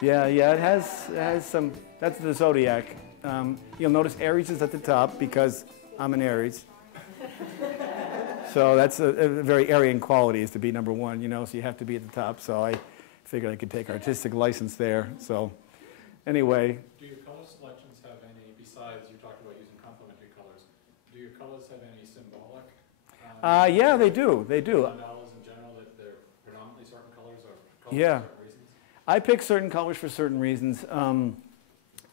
Yeah, yeah, it has some, that's the zodiac. You'll notice Aries is at the top because I'm an Aries. So that's a very Aryan quality is to be number one, you know, so you have to be at the top. So I figured I could take artistic license there. So anyway. Do your color selections have any, besides you talked about using complementary colors, do your colors have any symbolic? Yeah, they do. They do. Mandalas in general, that they're predominantly certain colors or colors Yeah. for certain reasons? I pick certain colors for certain reasons.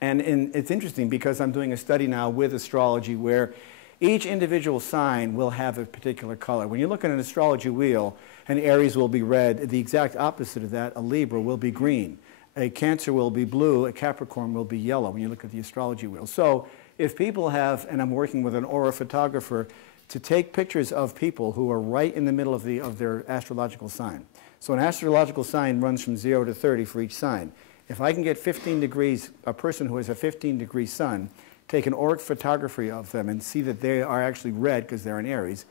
It's interesting because I'm doing a study now with astrology where each individual sign will have a particular color. When you look at an astrology wheel, an Aries will be red. The exact opposite of that, a Libra will be green. A Cancer will be blue. A Capricorn will be yellow when you look at the astrology wheel. So if people have, and I'm working with an aura photographer, to take pictures of people who are right in the middle of their astrological sign. So an astrological sign runs from 0 to 30 for each sign. If I can get 15 degrees, a person who has a 15-degree sun, take an auric photography of them and see that they are actually red because they're in Aries,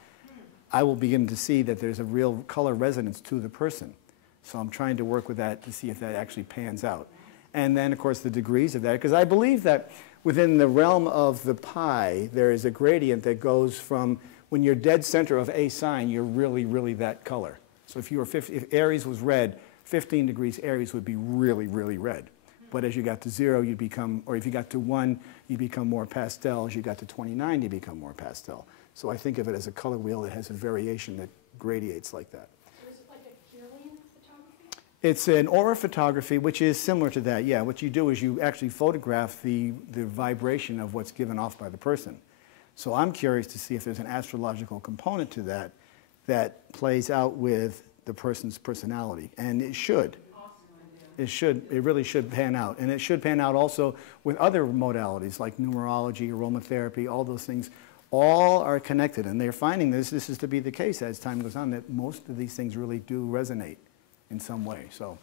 I will begin to see that there's a real color resonance to the person. So I'm trying to work with that to see if that actually pans out. And then, of course, the degrees of that, because I believe that within the realm of the pie, there is a gradient that goes from when you're dead center of a sign, you're really, really that color. So if if Aries was red, 15 degrees Aries would be really, really red. But as you got to 0, you become, or if you got to 1, you become more pastel. As you got to 29, you become more pastel. So I think of it as a color wheel that has a variation that gradiates like that. So is it like a Kirlian photography? It's an aura photography, which is similar to that. Yeah, what you do is you actually photograph the vibration of what's given off by the person. So I'm curious to see if there's an astrological component to that that plays out with the person's personality. And it should. It really should pan out. And it should pan out also with other modalities like numerology, aromatherapy, all those things. All are connected. And they're finding this is to be the case as time goes on, that most of these things really do resonate in some way. So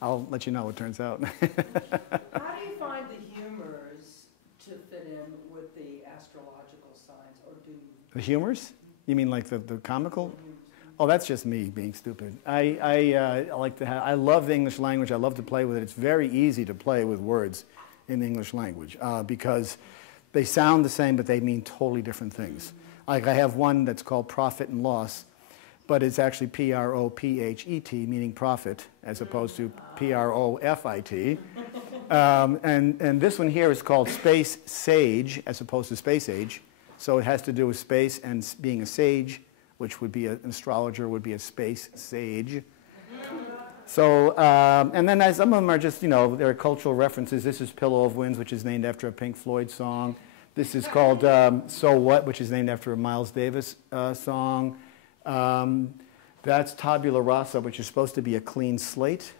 I'll let you know what it turns out. How do you find the humors to fit in with the astrological signs, or do you? The humors? You mean like the comical? Oh, that's just me being stupid. I like to have, I love the English language. I love to play with it. It's very easy to play with words in the English language because they sound the same, but they mean totally different things. Like I have one that's called profit and loss, but it's actually P-R-O-P-H-E-T, meaning profit, as opposed to P-R-O-F-I-T. And this one here is called space sage, as opposed to space age. So it has to do with space and being a sage, which would be an astrologer, would be a space sage. So, and then some of them are just, you know, they're cultural references. This is Pillow of Winds, which is named after a Pink Floyd song. This is called So What, which is named after a Miles Davis song. That's Tabula Rasa, which is supposed to be a clean slate.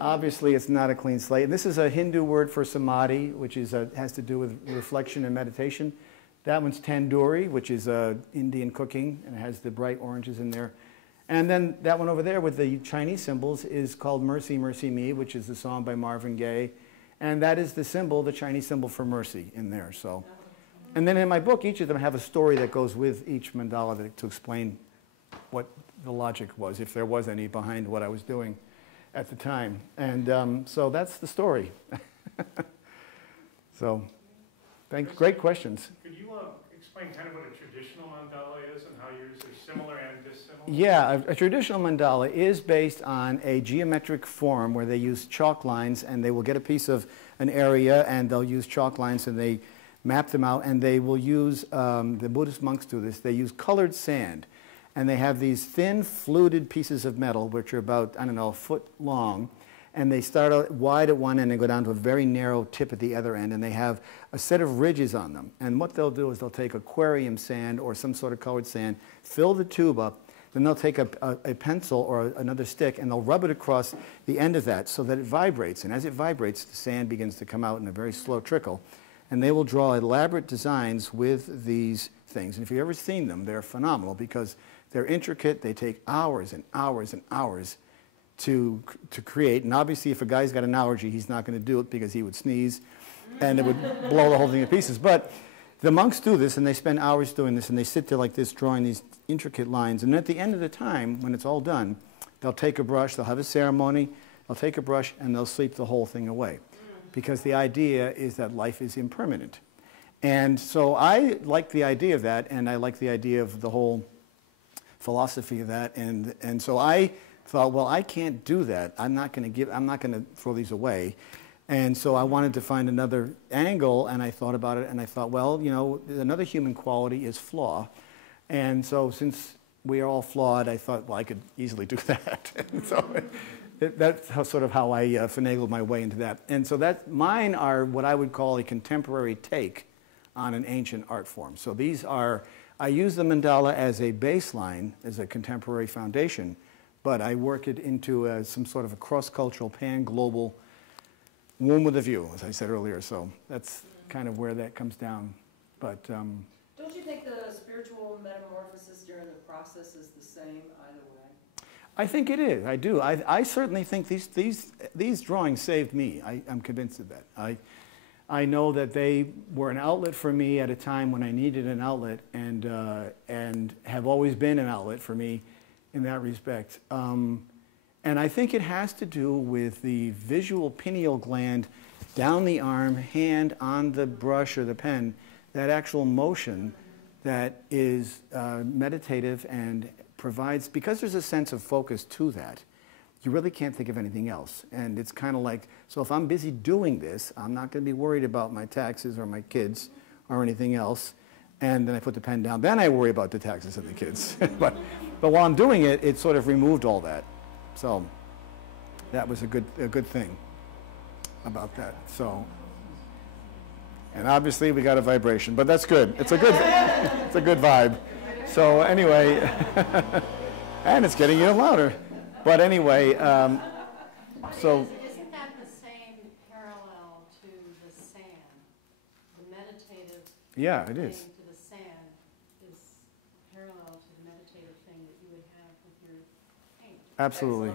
Obviously, it's not a clean slate. And this is a Hindu word for samadhi, which is has to do with reflection and meditation. That one's tandoori, which is Indian cooking, and it has the bright oranges in there. And then that one over there with the Chinese symbols is called Mercy, Mercy Me, which is the song by Marvin Gaye. And that is the symbol, the Chinese symbol for mercy in there. So, and then in my book, each of them have a story that goes with each mandala to explain what the logic was, if there was any behind what I was doing at the time. And so that's the story. So, great questions. Could you explain kind of what a traditional mandala is and how yours are similar and dissimilar? Yeah, a traditional mandala is based on a geometric form where they use chalk lines, and they will get a piece of an area and they'll use chalk lines and they map them out, and they will use, the Buddhist monks do this, they use colored sand, and they have these thin fluted pieces of metal which are about, I don't know, a foot long, and they start out wide at one end and go down to a very narrow tip at the other end, and they have a set of ridges on them. And what they'll do is they'll take aquarium sand or some sort of colored sand, fill the tube up, then they'll take a pencil or another stick and they'll rub it across the end of that so that it vibrates. And as it vibrates, the sand begins to come out in a very slow trickle. And they will draw elaborate designs with these things. And if you've ever seen them, they're phenomenal because they're intricate. They take hours and hours and hours to create. And obviously, if a guy's got an allergy, he's not going to do it because he would sneeze and it would blow the whole thing to pieces. But the monks do this, and they spend hours doing this, and they sit there like this, drawing these intricate lines. And at the end of the time, when it's all done, they'll take a brush, they'll have a ceremony, they'll take a brush and they'll sweep the whole thing away. Because the idea is that life is impermanent. And so I like the idea of that, and I like the idea of the whole philosophy of that. And so I thought, well, I can't do that. I'm not going to throw these away. And so I wanted to find another angle, and I thought about it, and I thought, well, you know, another human quality is flaw. And so since we are all flawed, I thought, well, I could easily do that. And so that's sort of how I finagled my way into that. And so mine are what I would call a contemporary take on an ancient art form. So these are, I use the mandala as a baseline, as a contemporary foundation, but I work it into some sort of a cross-cultural, pan-global womb with a view, as I said earlier. So that's kind of where that comes down. But Don't you think the spiritual metamorphosis during the process is the same either way? I think it is. I do. I certainly think these drawings saved me. I'm convinced of that. I know that they were an outlet for me at a time when I needed an outlet, and have always been an outlet for me in that respect. And I think it has to do with the visual pineal gland down the arm, hand on the brush or the pen, that actual motion that is meditative and provides, because there's a sense of focus to that, you really can't think of anything else. And it's kind of like, so if I'm busy doing this, I'm not going to be worried about my taxes or my kids or anything else. And then I put the pen down. Then I worry about the taxes and the kids. but while I'm doing it, it sort of removed all that. So that was a good thing about that. So, and obviously we got a vibration, but that's good. It's a good vibe. So anyway, and it's getting even louder. But anyway, so. Isn't that the same parallel to the sand? The meditative Yeah, it is. thing to the sand is parallel to the meditative thing that you would have with your paint. Absolutely.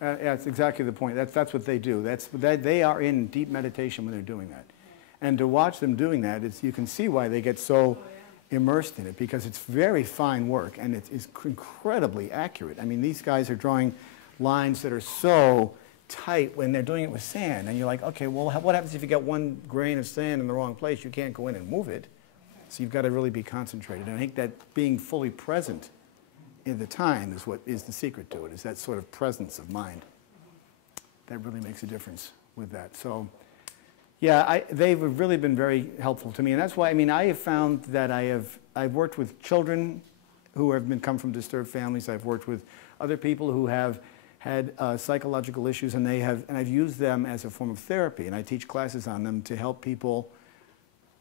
Yeah, that's exactly the point. That's what they do. They are in deep meditation when they're doing that. And to watch them doing that, you can see why they get so immersed in it, because it's very fine work and it is incredibly accurate. I mean, these guys are drawing lines that are so tight when they're doing it with sand, and you're like, okay, well, what happens if you get one grain of sand in the wrong place? You can't go in and move it. So you've got to really be concentrated. And I think that being fully present in the time is what is the secret to it, is that sort of presence of mind. That really makes a difference with that. So yeah, they've really been very helpful to me, and that's why, I mean, I have found that I've worked with children who have come from disturbed families. I've worked with other people who have had psychological issues, and I've used them as a form of therapy, and I teach classes on them to help people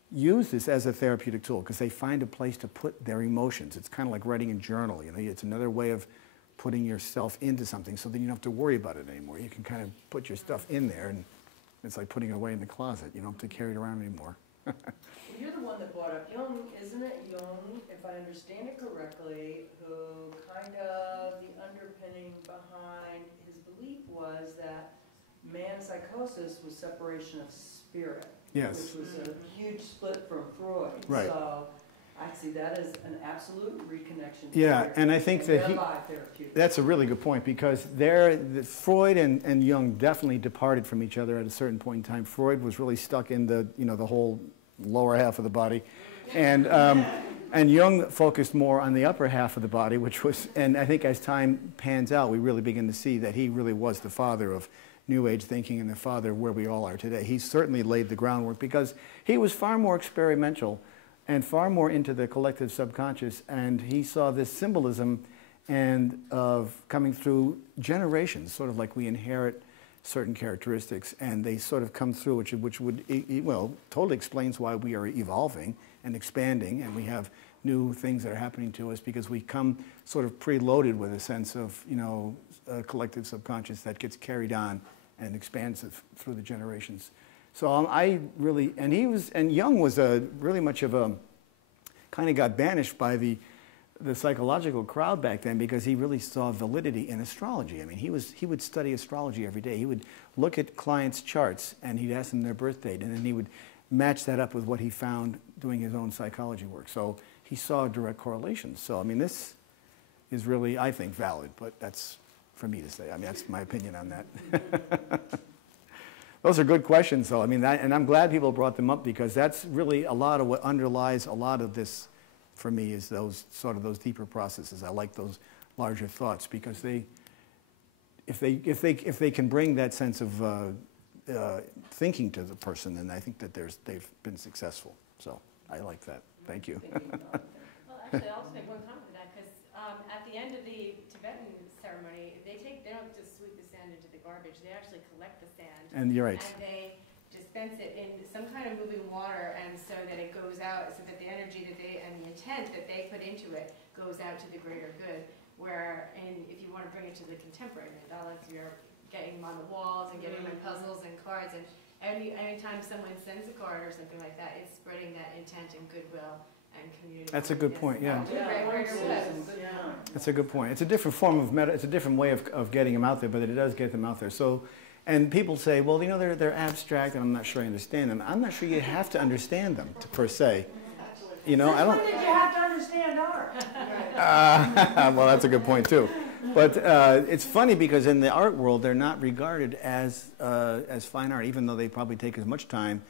use this as a therapeutic tool, because they find a place to put their emotions. It's kind of like writing a journal, you know. It's another way of putting yourself into something, so then you don't have to worry about it anymore. You can kind of put your stuff in there, and it's like putting it away in the closet. You don't have to carry it around anymore. Well, you're the one that brought up Jung, isn't it? Jung, if I understand it correctly, who kind of the underpinning behind his belief was that man's psychosis was separation of spirit. Yes. Which was a huge split from Freud. Right. So I see that as an absolute reconnection. Yeah, and I think that that's a really good point, because Freud and Jung definitely departed from each other at a certain point in time. Freud was really stuck in the whole lower half of the body, and Jung focused more on the upper half of the body, which was, and I think as time pans out, we really begin to see that he really was the father of New Age thinking and the father of where we all are today. He certainly laid the groundwork, because he was far more experimental and far more into the collective subconscious, and he saw this symbolism and of coming through generations, sort of like we inherit certain characteristics, and they sort of come through, which would, well, totally explains why we are evolving and expanding, and we have new things that are happening to us, because we come sort of preloaded with a sense of, a collective subconscious that gets carried on and expands through the generations. So I really, and Jung was really much of a, kind of got banished by the psychological crowd back then, because he really saw validity in astrology. I mean, he would study astrology every day. He would look at clients' charts, and he'd ask them their birth date, and then he would match that up with what he found doing his own psychology work. So he saw direct correlations. So, I mean, this is really, I think, valid, but that's for me to say. I mean, that's my opinion on that. Those are good questions, though. I mean, and I'm glad people brought them up because that's really a lot of what underlies a lot of this for me is those sort of those deeper processes. I like those larger thoughts because if they can bring that sense of thinking to the person, then I think that they've been successful. So I like that. Thank you. Well, actually, I'll just make one comment to that, because at the end of the Tibetan ceremony, they don't just sweep the sand into the garbage, they actually collect the sand. And you're right. And they dispense it in some kind of moving water, and so that it goes out, so that the energy that and the intent that they put into it goes out to the greater good. Where, if you want to bring it to the contemporary mandalas, you're getting them on the walls and getting them in puzzles and cards, and anytime someone sends a card or something like that, it's spreading that intent and goodwill and community. That's a good point, yeah. Yeah. That's a good point. It's a different form of it's a different way of getting them out there, but it does get them out there. So, and people say, well, you know, they're abstract, and I'm not sure I understand them. I'm not sure you have to understand them per se. You know, I don't. When did you have to understand art? Well, that's a good point too. But it's funny because in the art world, they're not regarded as fine art, even though they probably take as much time,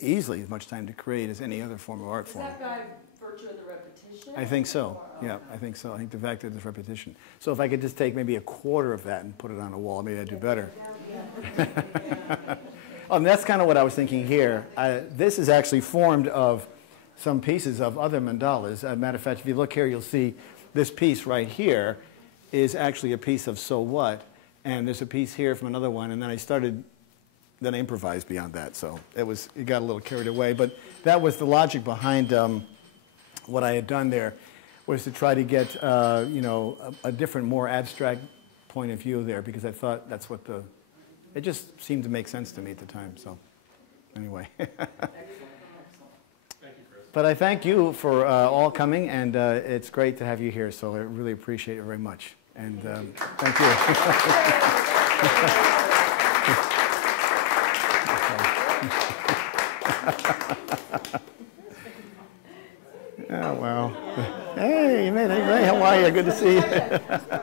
easily as much time to create as any other form of art form. Is that by virtue of the repetition? I think so. Yeah, I think so. I think the fact that there's repetition. So if I could just take maybe a quarter of that and put it on a wall, maybe I'd do better. And that's kind of what I was thinking here. This is actually formed of some pieces of other mandalas. As a matter of fact, if you look here, you'll see this piece right here is actually a piece of So What, and there's a piece here from another one, and then I improvised beyond that, so it got a little carried away, but that was the logic behind what I had done there, was to try to get, you know, a different, more abstract point of view there, because I thought that's what it just seemed to make sense to me at the time, so anyway. But I thank you for all coming, and it's great to have you here, so I really appreciate it very much. And thank you. Oh, well. Hey, you made it. How are you? Good to see you.